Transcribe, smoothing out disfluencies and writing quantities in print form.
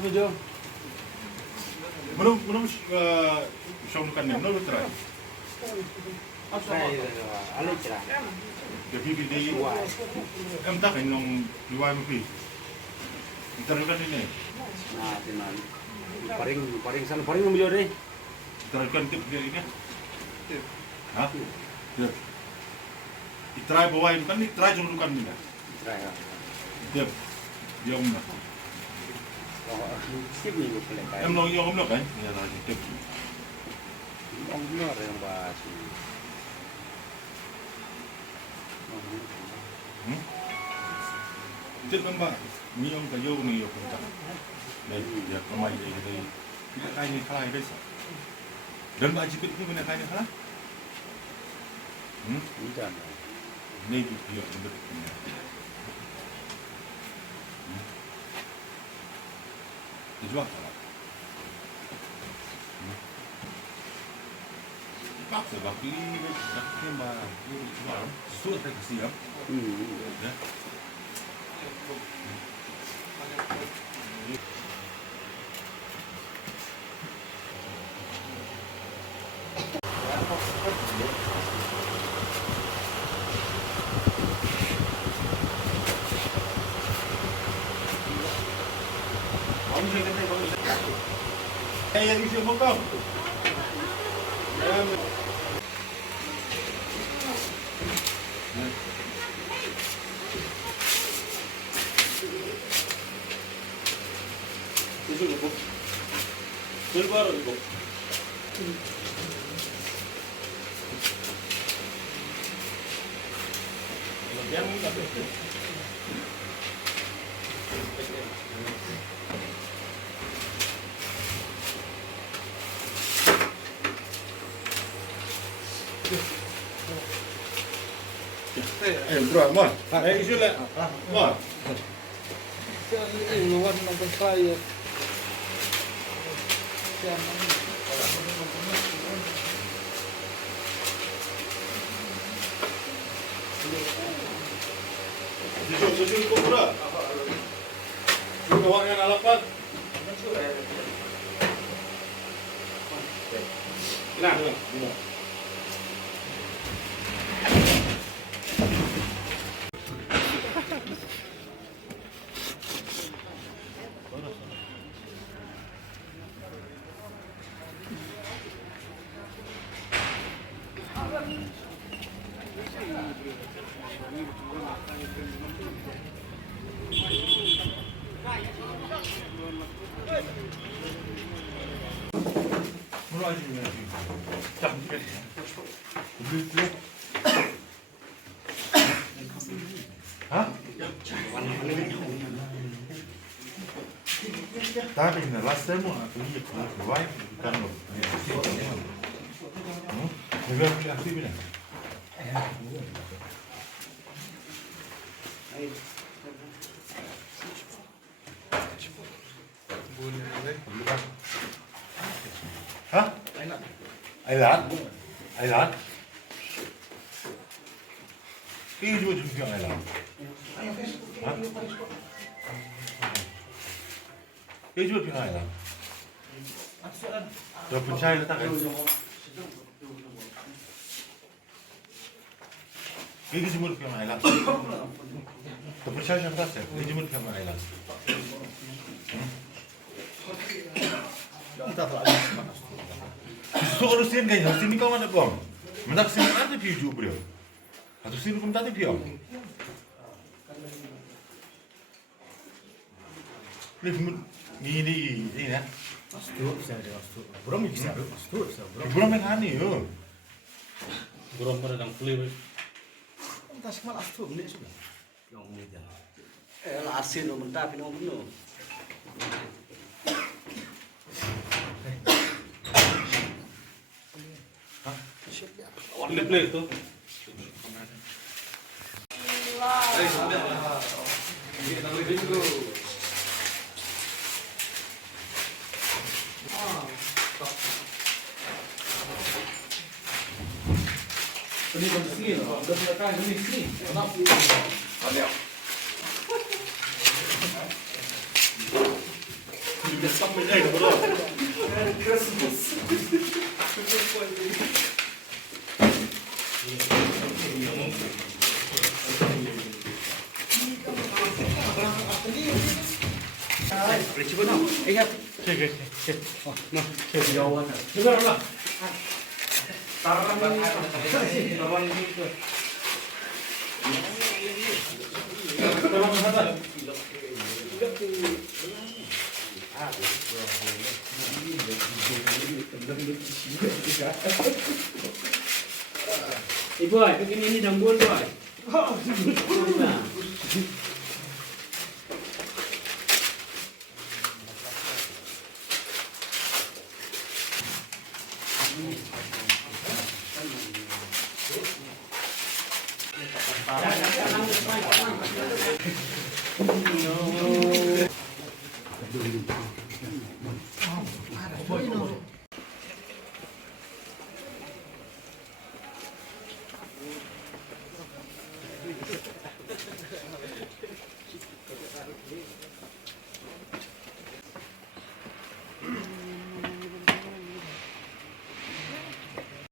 medyo. Belum syaukan ni, belum try. Ay, alay sila. Jadi di tak nong liway mo pi. Interview kan ini. Nah, tinan. Paring sana, paring mo milyon eh. Interview kan tip dia ini. Ha? Dia. Itry bawa ini kan itry julukan ni. Try ha. Dia umna. Oh, skip ni ko pala kaya. Yung umna kan? Ya tadi tip. Ang benar yang bahas. Tip kan ba? Ni yung kayo ni yung punta. Dahil dia kamay dia dari. Tidak kaya ni kalay desa. Dan ba jipit ni mana kaya ni kalay? Tidak. Ni dia under. Dijual kalay. Paksa baki ba sulit kasi ya. Ya. Yang isi foto. Baru ibu. Yang ini bro, mo. Isu lah. Mo. Ini luar nomor saya. Susul ko bro. Yung gawa nga nalapan. Ilan? Hah? Tapi na last time mo ako iya ko buy kan lo. Juga aktif ni. Hah? Ailat. Ailat. Ini juga juga ailat. Hah? Ini juga juga ailat. Dah pencai letak kan? Ini jemur ke ailat. Dah pencai siapa sih? Ini jemur ke ailat. So kalau sini kan, sini kau mana bom? Mendak sini ada video bro. Atau sini kau tak ada video? Ini ya. Masuk, saya ada masuk. Buram bisa, masuk, saya buram. Buram yang ani yo. Buram pada dalam kulit. Entah sih malah masuk, ini sudah. Yang ini dia. Lah asin no mentah pino penuh. Play tu. Ini bagus ni, dah selesai ni sini. Nak sini. Ada. Stop mình đây được rồi. Coba dong, ingat. Cek. Nah, cek jauhan. Dengar lah. Taruh ini. Taruh ini. Ibu, begini ini dambun, boy.